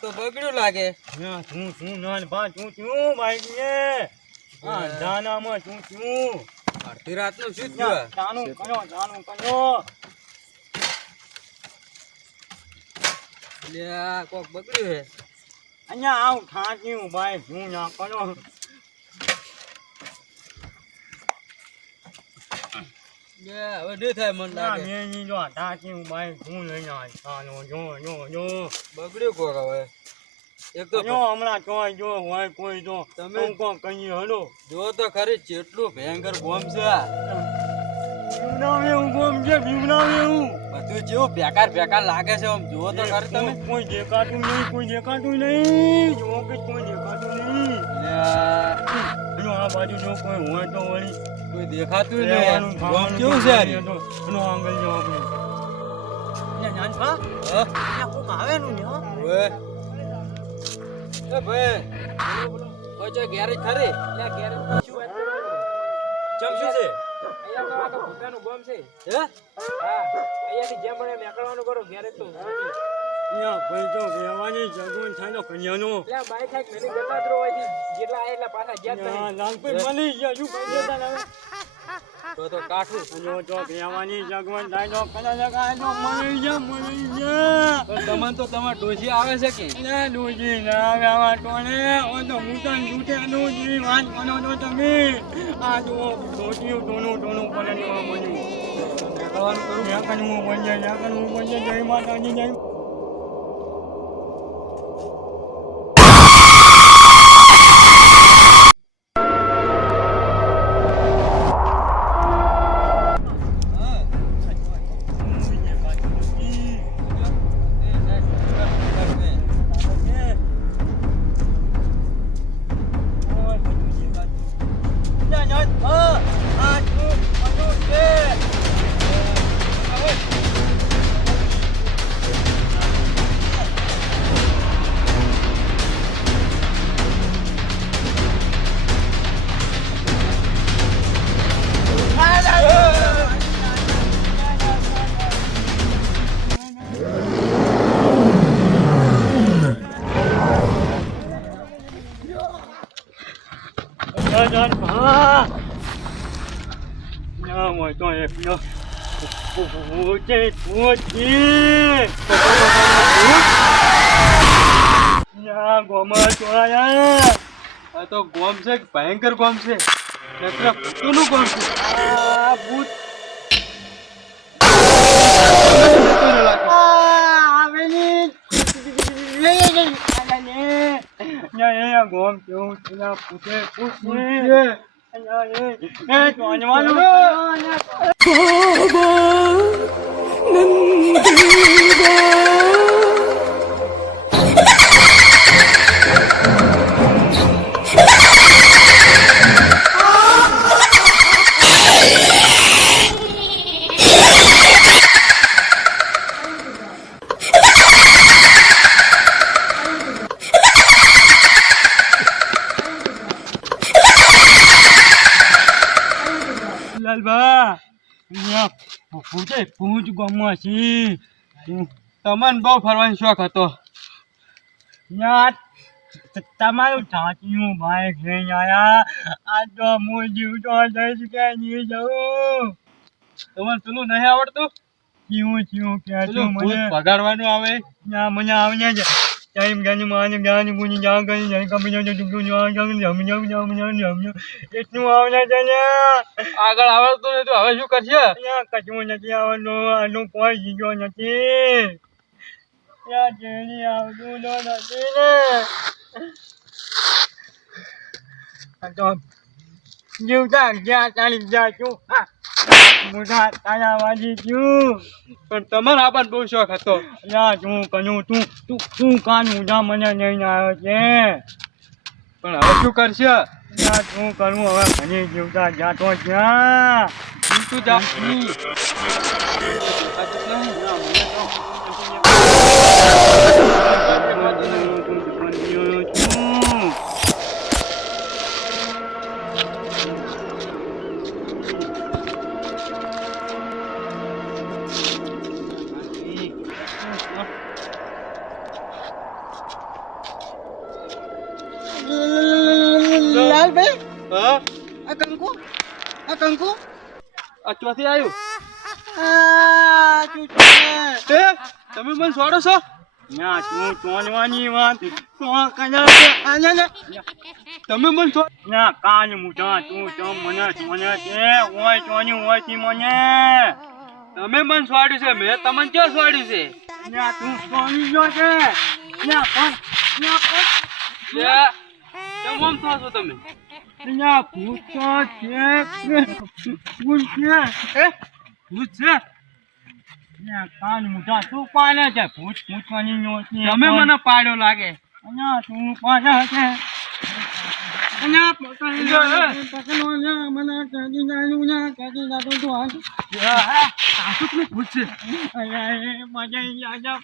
તો બગડ્યું લાગે. શું નાન ભા શું થયું ભાઈ ને દાનામાં શું થયું? અડધી રાતનું શું થયું? જાનું કરો લે કોક બગડ્યું હે. અહીંયા આવ ઠાંચ્યું ભાઈ શું ના કરો. હવે નહીં થાય મન લાગે. ઠાંચ્યું ભાઈ શું લઈને ચાલો જો બગડ્યું કોક હવે. એક તો હમણાં ચોય જો હોય કોઈ તો તમે કોણ કહીએ હલો જો તો ખરી કેટલું ભયંકર બોમ્બ છે. બીવડાવે એવું ગોમ છે બીવડાવે એવું બધું જેવું બેકાર લાગે છે. આમ જુઓ તો ખરી તમે. કોઈ દેખાતું નહીં જો કે કોઈ દેખાતું નહીં. આ બાજુ જો કોઈ હોય તો વળી કોઈ દેખાતું નહીં. બોમ્બ કેવું છે આની? આંગલ જો આપણે કોક આવેલું ને ઓએ એ ભાઈ કોઈ જો ગેરેજ ખરી. લે ગેરેજ શું વાત કરવાનું? ચમ શું છે? અહીંયા તો આ તો ભૂતાનું બોમ્બ છે. હે? હા અહીંયાથી જેમ બને નીકળવાનું કરો. ગેરેજ તો અહીંયા ભાઈ જો રહેવાની જગવન થાય તો કન્યાનો લે બાઈક ખાઈ મેલી જતા જ રહો. જેટલા આયા એટલા પાછા ગયા જ નહીં. લાલભાઈ બની ગયા શું કહી દેતા હવે તો કાઠું જો જો રહેવાની જગવન થાય તો કલા લગાય તો મળી ગયા તમને તો તમાર ડોસી આવે છે કે ના ડોજી ના આવે આવા ટોને ઓ તો મુતન જૂઠે ડોજી વાત કરો તો તમે આ જો ડોજી ટોનું પડે ને આ બધું નીકળવાનું કરું. યાકન હું બોલે જય માતાજી જય તો એકલો ગોમા ચોરાયા. આ તો ગોમ છે ભયંકર ગોમ છે. ભૂતનું ગોમ છે. ભૂત ગોમ કેવું પૂછે લાલબા પૂછ ગમમાં છી. તમને બહુ ફરવાનો શોખ હતો. તમારું ઠાંચ્યું ભાઈ લઈને આયા. આ તો હું જીવતો જઈશ કે નહીં જવું. તમને પેલું નહીં આવડતું? કેવું ક્યાં મને ભગાડવાનું આવે? ના મને આવડે છે. ટાઈમ ગાની માને ગાની ગુની જા ગઈ જઈ કમી જો તું જા જમ એટલું આવડે છે ને. આગળ આવડતું નહીં તો હવે શું કરશે? કચું નથી આવડતું. આનું કોઈ જીજો નથી. ત્યાં જેની આવતું તો નથી ને. તો જીવતા જ્યાં ચાલી જાય છું. મોટા તારા વાજી છું. પણ તમારે આપણને બહુ શોખ હતો. શું કરું તું કાનું જા મને લઈને આવ્યો છે. પણ હવે શું કરશે? શું કરું હવે ઘણી જીવતા જાતો જ્યાં જીવતું જા. ભાઈ હા આ કંકુ આ ચોથી આવ્યું તું છે તમે મને છોડો છો ના તું ચોનવાની વાત તો કના ના તમે મને છોડ ના કાન મુઠા તું તો મને મને છે ઓય ચોની હોય તી મને તમે મને છોડ્યું છે મેં તમને ક્યાં છોડ્યું છે ના તું ચોની જો છે ના પણ કેમ આમ થો છો તમે ના પૂછો છે ભૂત છે ના કાન મુઠા તું પાને છે ભૂત પૂછવાની નો છે તમે મને પાડ્યો લાગે ના તું પાને છે ના પકડો ના મને કાજી જાનું ના કાજી જાતું તું સાસુ તમે ભૂત છે અરે મજા યાજા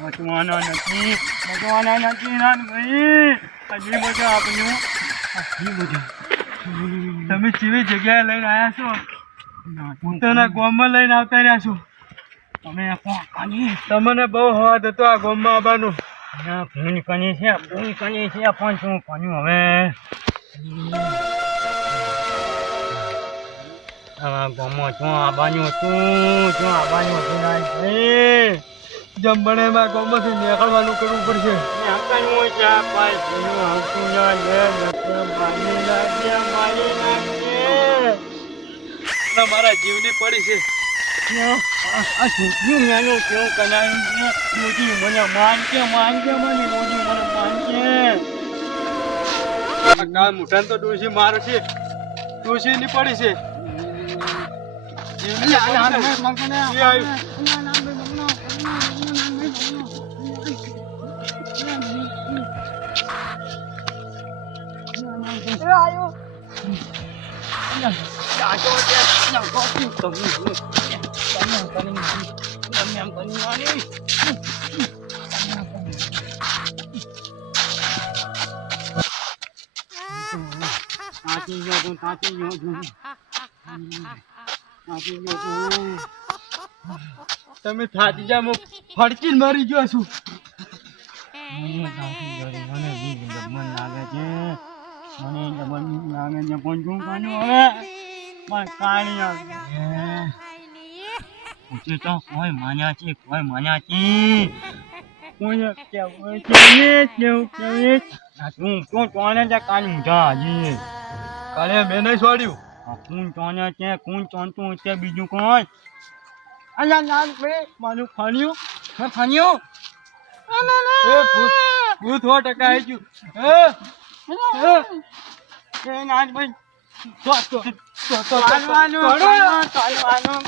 બચવાના નથી ભાઈ હજી મજા આપ્યું તમે કેવી જગ્યાએ લઈને આવ્યા છો પોતાના ગામમાં લઈને આવતા રહ્યા છો તમે તમને બહુ હવાદ હતો આ ગામમાં આવવાનું ફોન કરી છે પણ શું કર્યું હવે ગામમાં શું આવવાનું હતું જમણેમાં ગામમાંથી નીકળવાનું કરવું પડશે મારા જીવની પડી છે આ છોકરી મેનું કેવું કરાયું છે મોદી મને માનશે મને મોદી મને માનશે કાલ મુઠાન તો ડોશી મારે છે ડોશી ની પડી છે જીવની તમે થાકી જા હું ફડકીને મરી ગયો છું મને લાગે છે પણ શું કાઢ્યું હવે પણ કાઢી પૂછે તો કોઈ માન્યા છે કોઈ કેવું તું તો ચોને છે કાઢી મુઠા હજી કાલે મેં નહીં છોડ્યું કોણ ચોને છે કોણ ચોંતું છે બીજું કોઈ અલ્યા ના ભાઈ મારું ફાન્યું એ ભૂત 100% આવી ગયું નાન ભાઈ ચાલવાનું